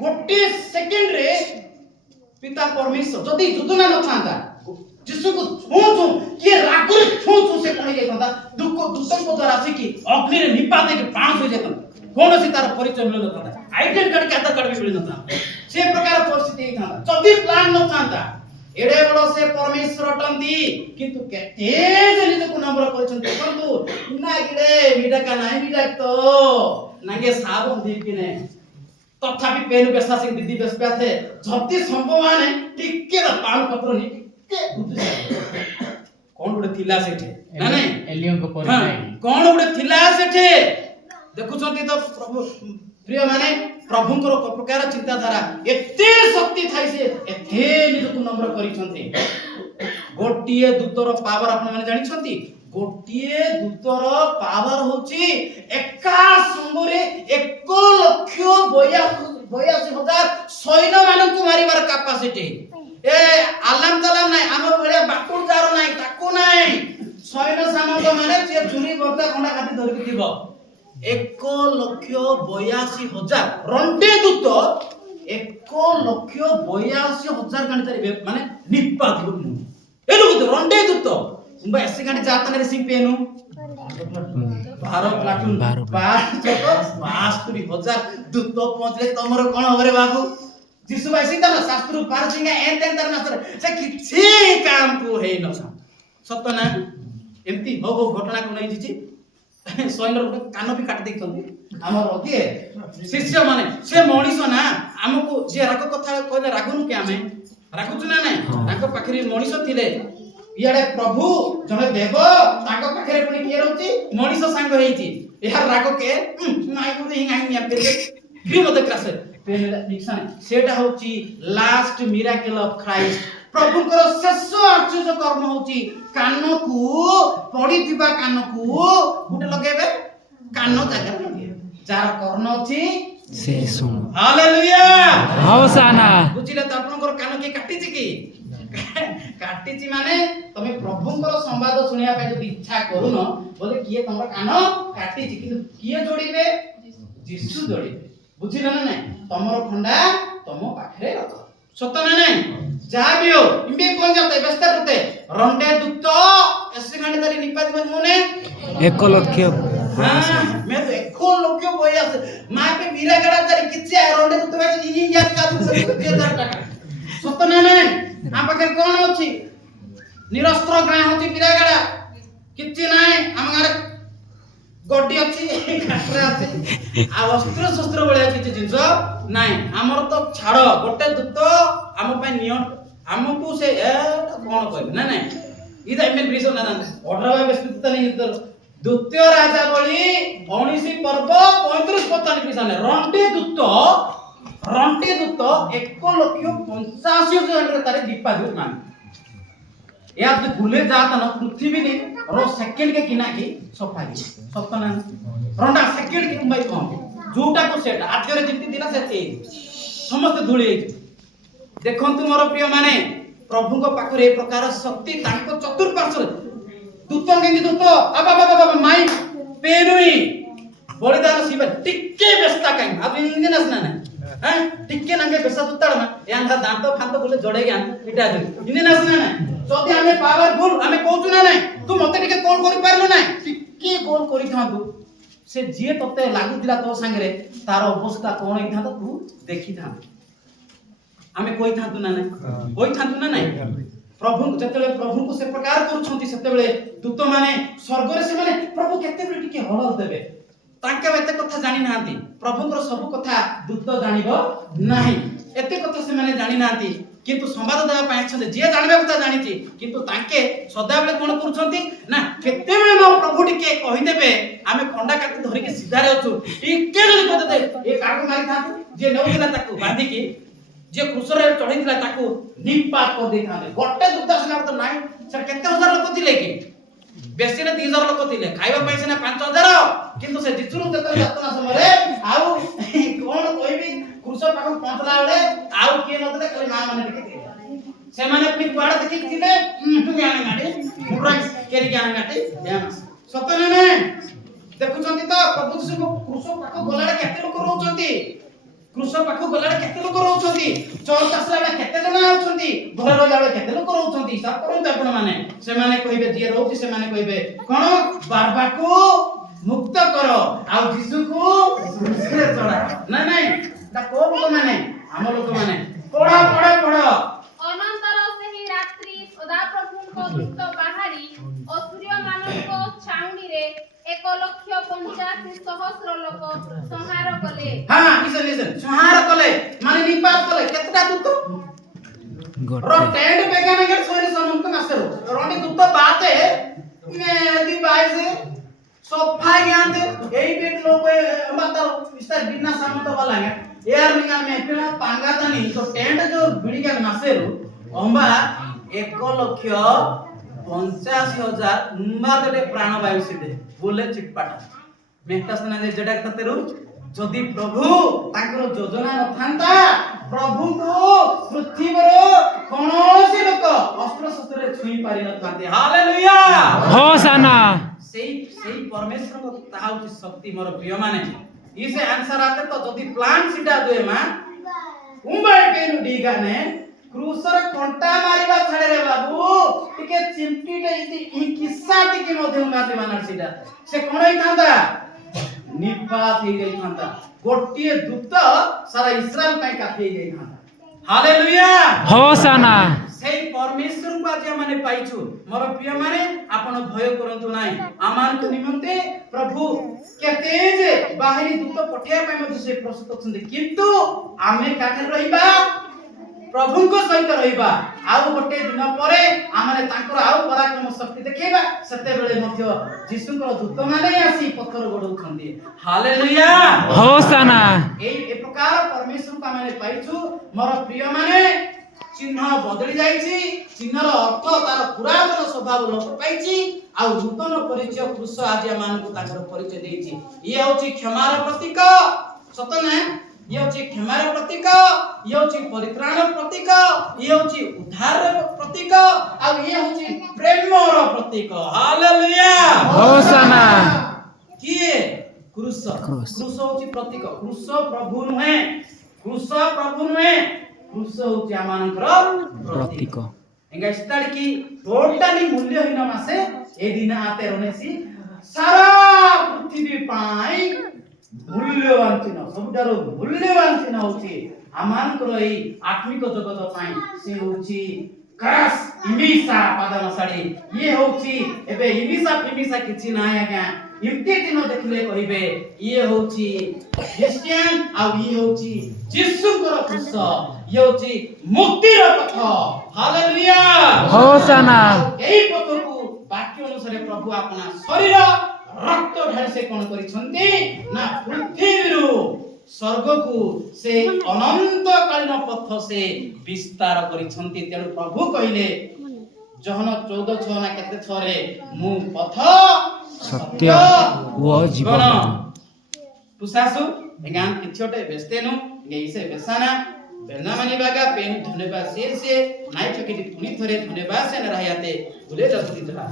गोटे सेकेंड रे पिता परमेश्वर जदि योजना न थांता जिसु को छू छू किए राग रे छू छू से कोन जाई थांता दुख दूतन को द्वारा से कि अग्नि रे निपा दे के प्राण हो जाता कौन सी तार परिचय मिल न थांता आइडेंटिटी कार्ड के आधार कार्ड भी मिल न था से प्रकार परिस्थिति थांता जदि प्लान न थांता एडे बड़ से परमेश्वर अटंती किंतु केते जनि को नंबर करछन देखंतु ना गिरे मिडा का नाही मिडा तो नागे साबन दी कि ने तथापि पेन बेसा से दीदी बेसपा थे जति संभव माने टिके द पान पत्र नि टिके बुझ कोन गुडे थिला सेठे ना नहीं एलियन को पर नाही कोन गुडे थिला सेठे देखुछंती तो प्रभु प्रिय माने प्रभुଙ୍କର प्रकार चिंताधारा एते शक्ति थाई से एते निजको नम्र करिसंती गोटिए दूतर पावर आपण माने जानि छंती गोटिए दूतर पावर होची एका संगरे 1,82,000 सैन्य मानकु मारिबार कैपेसिटी ए आलाम तलाम नाही आम भलिया बाकुड जार नाही ताकू नाही सैन्य सामंत माने जे चुरी बर्ता खंडा काटी धरि दिबो 1,82,000 रंटे दूत 1,82,000 गणित माने निप्पा दिबो ए लोग रंटे दूत उंबा ऐसे गाड़ी जाता ने सिंह पेनु 12 प्लाटून 5,72,000 दूत पहुंचले तमरो कोन होरे बाबू जिसु भाई सीता शास्त्र पार सिंगा एन तेन तर मास्टर से किछि काम को हे न सत्य ना एमती हो घटना को नहीं जिछि सैन्य कान भी काट देइछन्ती हमर किए शिष्य माने से मणिष ना हमको जे राग कथा कहले रागनु के आमे रागुछु ना नहीं ताको पाखरी मणिष थिले इयाडे प्रभु जने देव ताको पाखरे पुनी के रहउची मणिष संग हेइची यार राग के नाइ गुदे हिंगा पे ग्रीमत क्रास पेन निक्सन सेटा होची लास्ट मिराकल ऑफ क्राइस्ट प्रभुଙ୍କର ଶେଷ ଆଶ୍ଚର୍ଯ୍ୟ କର୍ମ ହଉଛି କାନକୁ ପଡିଥିବା କାନକୁ ଗୋଟେ ଲଗେଇବେ କାନ ଜାଗାରେ ଲଗେଇବେ ଯାର କର୍ଣ୍ଣ ଅଛି से सुन ହାଲେଲୁୟା होसाना ବୁଝିଲେ ତ ଆପଣଙ୍କର କାନ କିଏ କାଟିଛି କି କାଟିଛି ମାନେ ତମେ ପ୍ରଭୁଙ୍କର ସମ୍ବାଦ ଶୁଣିବା ପାଇଁ ଯଦି ଇଚ୍ଛା କରୁନ ବୋଲେ କିଏ ତମର କାନ କାଟିଛି କିନ୍ତୁ କିଏ ଯୋଡ଼ିବେ ଯୀଶୁ ଯୋଡ଼ିବେ ବୁଝିଲ ନା ନାହିଁ ତମର ଖଣ୍ଡା ତମ ପାଖରେ ରଖ सत्य ना नहीं जहां भी हो इम्बे कौन जाता है व्यस्त होते रंडे दुख तो ऐसे गाड़ी तारी निपा दिबन मुने 1,00,000 हां मैं तो 1,00,000 बोया से मां पे मीरा गड़ा तारी किछे रंडे दुख तो निनी जात का 2,000 टाका सत्य ना नहीं आ पाखे कोन अछि निरस्त्र ग्राह होती मीरा गड़ा किछे नाही हम गारे गोडी अछि खाटरा अछि आ वस्त्र शस्त्र बळे किछि जिंस नाही हमर तो छाड़ गोटे दूत हम पे निय हमको से कोन कहबे ना नहीं इदा इमेन विषय ना जाने ऑर्डर व्यस्तता नहीं इधर द्वितीय राजा बळी 19 पर्व 35 पतानी पिसाने रंटे दूत 1,85,000 रे तारे दीपा दु मान या तो भूले जाता ना पृथ्वी ने रो सेकंड के किना की सफा की सपना रंडा सेकंड के भाई कम जोटा को सेट आठरे जिंती दिना सेते समस्त धूଳି देखंतु मोर प्रिय माने प्रभु को पाखरे ए प्रकार शक्ति तांको चतुर्पार्श्व दूत केंगे दूत बाबा बाबा माई पेनुई बलिदान शिव टिके व्यस्ता काई अब इंदिनस ना हैं टिके नागे बेसा दूतड़ ना यांधा दांत फांत बोले जोड़े ज्ञान इटा दे इंदिनस ना जदि हमें पावरफुल हमें कहू ना नहीं तू मते टिके कॉल करि पारलो ना टिके कॉल करि थांतु से जे तते लागुतिला तो संगे तार अवस्था कोन इथा तू देखि था हमें कोई था ना नहीं कोई था ना नहीं प्रभु जतले प्रभु को से प्रकार करूछंती सेते बेले दूत माने स्वर्ग रे से माने प्रभु केते बेले टिके हल देबे ताके एते कथा जानि नांती प्रभुଙ୍କର सब कथा दूत जानिबो नाही एते कथा से माने जानि नांती किंतु संवाद देबा पाए छले जे जानिबा कथा जानिची किंतु ताके सदा बेले कोन करूछंती ना केते बेले मो प्रभु टिके कहि देबे आमे खंडा काटी धरि के सीधा रे अछु टिके जदि कहि दे ए काकू मारि था जे नौदिला ताकू बांधी के जे क्रूस रे चढ़ी दिला ताकू निपा को दे थाने गोटे दूत सना तो नाही सर केते हजार लोक थिले की बेसी ने 3000 लोक थिले खाइबा पैसे ना 5000 किंतु से जिचुरु तक यातना समय रे आउ कोन कहबी क्रूस पाक पहुंचला बेले आउ के नतले खाली मां माने टिके से माने अपनी पाड़ देखि थिले ज्ञान गाडी पूरा केरी ज्ञान गाडी सत्य ने देखुचंती तो प्रभु यीशु को क्रूस पाक गलाडे केते लोक रहउचंती କୃଷ ପାଖକୁ ଗଲାବେଳେ କେତେ ଲୋକ ରହୁଛନ୍ତି, ଚର୍ଚ୍ଚ ଆସିଲା ବେଳେ କେତେ ଜଣ ଅଛନ୍ତି, ଘରେ ରହିଲା ବେଳେ କେତେ ଲୋକ ରହୁଛନ୍ତି, ହିସାବ କରନ୍ତୁ ଆପଣ ମାନେ। ସେମାନେ କହିବେ, ଯିଏ ରହୁଛି ସେମାନେ କହିବେ କଣ, ବାରବାକୁ ମୁକ୍ତ କର ଆଉ ଯୀଶୁକୁ କ୍ରୁଶରେ ଚଢା। ନାଇଁ ନାଇଁ, ଏଟା କୋଉ ଲୋକ ମାନେ, ଆମ ଲୋକ ମାନେ। ପଢ ପଢ ପଢ। ଅନନ୍ତର ସେହି ରାତ୍ରି ସଦାପ୍ରଭୁଙ୍କ ଦୂତ ବାହାରି ଅସୁରୀୟମାନଙ୍କ ଛାଉଣିରେ 1,85,000 ଲୋକ ସଂହାର କଲେ। ହଁ ନିଶ୍ଚୟ ସଂହାର କଲେ ମାନେ ନିପାତ କଲେ। କେତେଟା ଦୂତ ର गोटे टेंट बेगाने के सोने समुद्र में मास्टर रोटी दूत बात है मैं यदि बाय से सोफा ज्ञान थे यही बेट लोग बात विस्तार बिना सामने तो वाला है यार निकाल में पे पांगा था नहीं तो टेंट जो बिड़ी के मास्टर ओंबा 1,85,000 उम्मादे प्राणवायु सिदे बोले चिटपाटा मेहतासना जे जडा कतेरु যদি প্রভু তাଙ୍କର যোজনা নথান্তা প্রভুଙ୍କୁ ପୃଥିବୀର କୌଣସି ଲୋକ ଅସ୍ତ୍ର ଶସ୍ତ୍ରରେ ଛୁଇଁ ପାରି ନଥାନ୍ତେ। ହାଲେଲୁୟା होसाना ସେଇ ପରମେଶ୍ୱରଙ୍କ ତାହା ହେଉଛି ଶକ୍ତି। ମୋର ପ୍ରିୟ ମାନେ ଇସେ ଆନ୍ସର ଆତେ ତ ଯଦି ପ୍ଲାନ୍ ସିଟା ଦୁଏ ମା ଉମ୍ବାଇ ପେରୁ ଡିଗାନେ କ୍ରୁସର କଣ୍ଟା ମାରିବା ଛାଡରେ ବାବୁ ଟିକେ ଚିମ୍ଟିଟେ ଇ କିସ୍ସା ଟିକେ ମଧ୍ୟ ମାରି ମାନାର ସିଟା ସେ କଣ ହେଇଥାନ୍ତା, निपात ही गई था। गोटिए दूत सारा इस्राएल पे काफी गई था। हालेलुया होसाना सेई परमेश्वर को आज माने पाइछु। मोर प्रिय माने आपण भय करंतु नाही, आमान को निमंते प्रभु केते जे बाहरी दूत पठिया पे मधु से प्रस्तुत छथि, किंतु आमे काके रहिबा प्रभु को सहित रहिबा। आउ गोटे दिन परे आमाने तांकर आउ पराक्रम शक्ति देखेबा, सते बेले मध्य यीशुଙ୍କର दूत माने आसी पत्थर गडौछन्ती। हालेलुया होसाना ए प्रकार परमेश्वर को आमाने पाइछु। मोर प्रिय माने चिन्ह बदली जाईछि, चिन्हर अर्थ तार पुरातन स्वभाव लोप पाइछि, आ नूतन परिचय क्रूस आज आमानकु तांकर परिचय देइछि। ये होछि क्षमार प्रतीक, सत ना, ये होछि क्षमार प्रतीक, ये होछि परित्राण प्रतीक, ये होछि उद्धार प्रतीक, आ ये होछि प्रेमर प्रतीक। हालेलुया होसाना किए क्रूस क्रूस। क्रूस होछि प्रतीक। क्रूस प्रभु नुहे, क्रूस प्रभु नुहे, क्रूस होछि आमानकर प्रतीक। प्रतीक एंगा स्टार्ट की टोटली मूल्यहीन मासे ए दिन आते रनेसी सारा पृथ्वी पाई मूल्यवान चिन्ह, सबुठारो मूल्यवान चिन्ह होछि आमानकर एई आत्मिक जगत पाई से होछि क्रस इमिसा पादन साड़ी। ये होछि एबे इमिसा फिमिसा किछि नाही आज्ञा, इमती चिन्ह देखले कहिबे ये होछि क्रिश्चियन आ ये होछि यीशुଙ୍କର क्रूस, ये होछि मुक्तिर पथ। हालेलुया होसाना एई पथକୁ वाक्य अनुसार प्रभु अपना शरीर रक्त ढाल से कोन करिसंती ना पृथ्वीरु स्वर्गकु से अनंत कालीन पथ से विस्तार करिसंती। तेणु प्रभु कहिले जहन 14:6 ना केते छरे मु पथ सत्य वो जीवन पुसासु एगान किछोटे बेस्तेनु गेइसे बेसाना बेनामानी बागा पेन धन्यवाद से नाइ चकिति पुनी थरे धन्यवाद से न रहायाते भूले जति जहा।